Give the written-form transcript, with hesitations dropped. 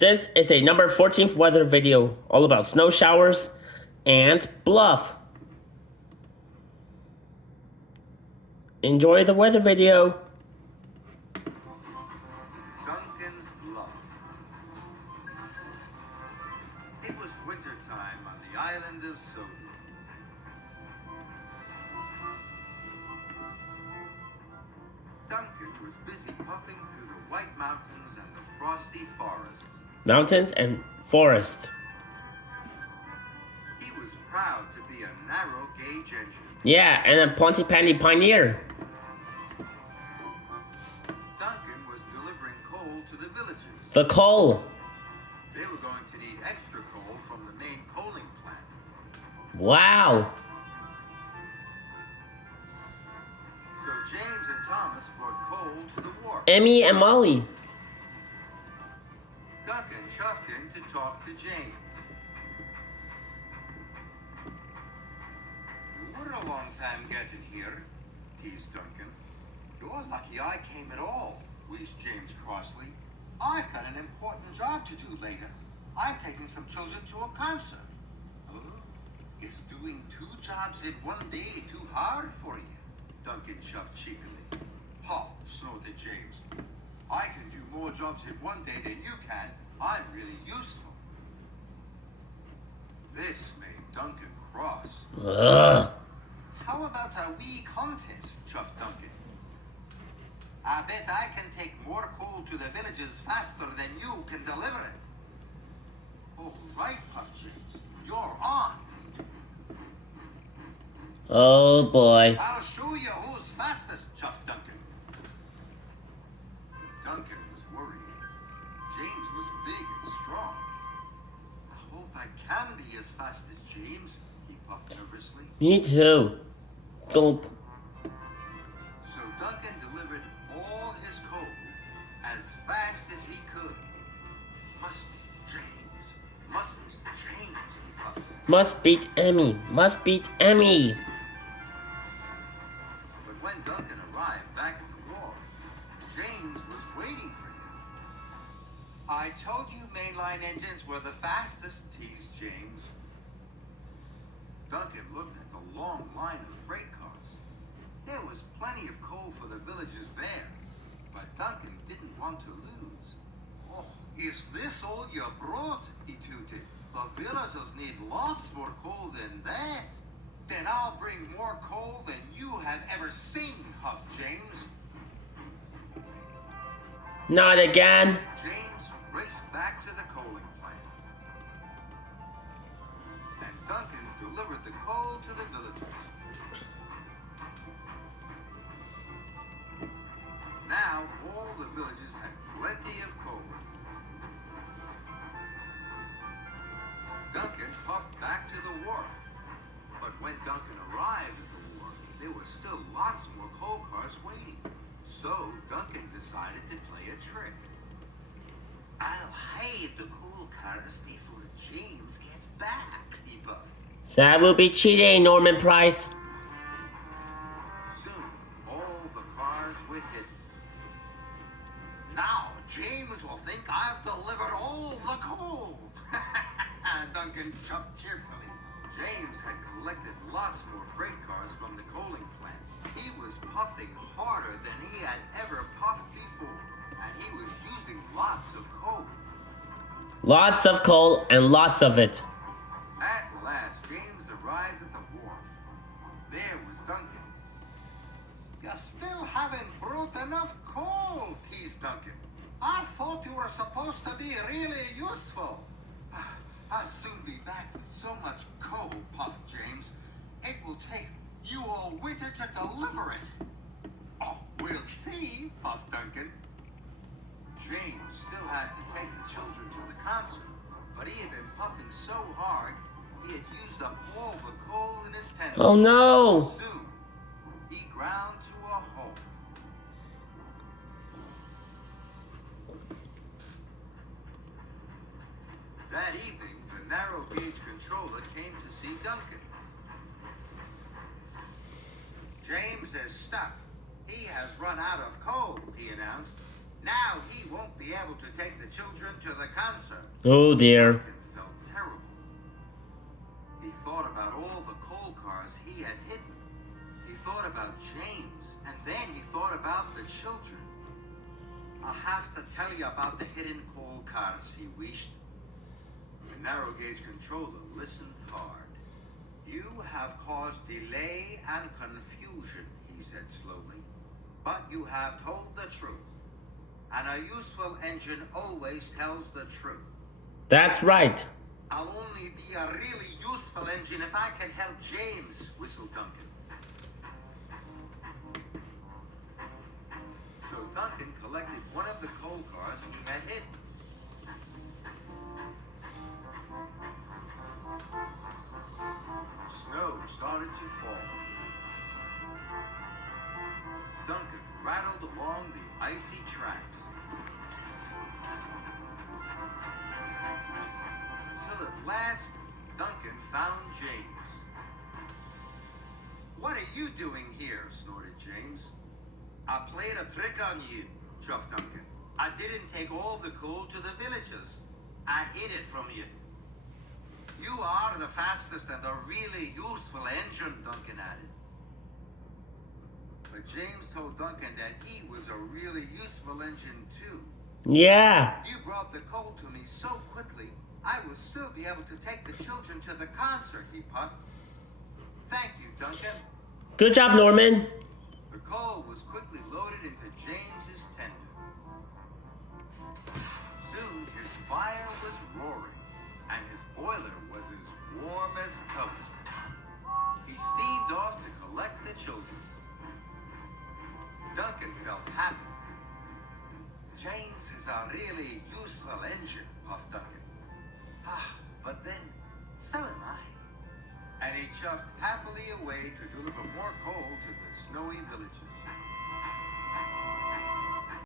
This is a number 14th weather video, all about snow showers and Bluff. Enjoy the weather video. Duncan's Bluff. It was wintertime on the island of Sodor. Duncan was busy puffing through the white mountains and the frosty forests. Mountains and forest. He was proud to be a narrow gauge engine. Yeah, and a Pontypandy Pioneer. Duncan was delivering coal to the villages. The coal. They were going to need extra coal from the main coaling plant. Wow. So James and Thomas brought coal to the wharf. Emmy and Molly. Duncan chuffed in to talk to James. You were a long time getting here, teased Duncan. You're lucky I came at all, wheezed James crossly. I've got an important job to do later. I'm taking some children to a concert. Oh, is doing 2 jobs in one day too hard for you? Duncan chuffed cheekily. Ha, snorted James. I can do more jobs in one day than you can. I'm really useful. This made Duncan cross. Ugh. How about a wee contest, chuffed Duncan. I bet I can take more coal to the villages faster than you can deliver it. Oh, right, puffed James. You're on. Oh boy. I'll show you who's fastest, chuffed Duncan. Duncan was worried. James was big and strong. I hope I can be as fast as James, he puffed nervously. Me too. Gulp. So Duncan delivered all his coal as fast as he could. Must be James. Must be James, he puffed. Must beat Emmy. Must beat Emmy. But when Duncan arrived back at the wharf, James was waiting for him. I told you mainline engines were the fastest, teased James. Duncan looked at the long line of freight cars. There was plenty of coal for the villages there, but Duncan didn't want to lose. Oh, is this all you brought? He tooted. The villagers need lots more coal than that. Then I'll bring more coal than you have ever seen, huffed James. Not again. James raced back to the coaling plant. And Duncan delivered the coal to the villagers. Now all the villages had plenty of coal. Duncan puffed back to the wharf. But when Duncan arrived at the wharf, there were still lots more coal cars waiting. So Duncan decided to play a trick. I'll hide the coal cars before James gets back, he puffed. That will be cheating, Norman Price. Soon, all the cars were hidden. Now, James will think I've delivered all the coal. Duncan chuffed cheerfully. James had collected lots more freight cars from the coaling plant. He was puffing harder than he had ever puffed before, and he was using lots of coal. Lots of coal and lots of it. At last, James arrived at the wharf. There was Duncan. You still haven't brought enough coal, teased Duncan. I thought you were supposed to be really useful. I'll soon be back with so much coal, puffed James. It will take you all winter to deliver it. Oh, we'll see, puffed Duncan. James still had to take the children to the concert, but he had been puffing so hard, he had used up all the coal in his tent. Oh no! Soon, he ground to a halt. That evening, the narrow gauge controller came to see Duncan. James is stuck. He has run out of coal, he announced. Now he won't be able to take the children to the concert. Oh dear. Duncan felt terrible. He thought about all the coal cars he had hidden. He thought about James, and then he thought about the children. I'll have to tell you about the hidden coal cars, he wished. The narrow gauge controller listened hard. You have caused delay and confusion, he said slowly. But you have told the truth. And a useful engine always tells the truth. That's right. I'll only be a really useful engine if I can help James, whistled Duncan. So Duncan collected one of the coal cars he had hidden. Snow started to fall. Duncan rattled along the icy tracks. Until at last, Duncan found James. What are you doing here? Snorted James. I played a trick on you, chuffed Duncan. I didn't take all the coal to the villagers. I hid it from you. You are the fastest and a really useful engine, Duncan added. But James told Duncan that he was a really useful engine too. Yeah. You brought the coal to me so quickly, I will still be able to take the children to the concert, he puffed. Thank you, Duncan. Good job, Norman. The coal was quickly loaded into James's tender. Soon his fire was roaring, and his boiler was as warm as toast. He steamed off to collect the children. Duncan felt happy. James is a really useful engine, puffed Duncan. But then, so am I. And he chuffed happily away to deliver more coal to the snowy villages.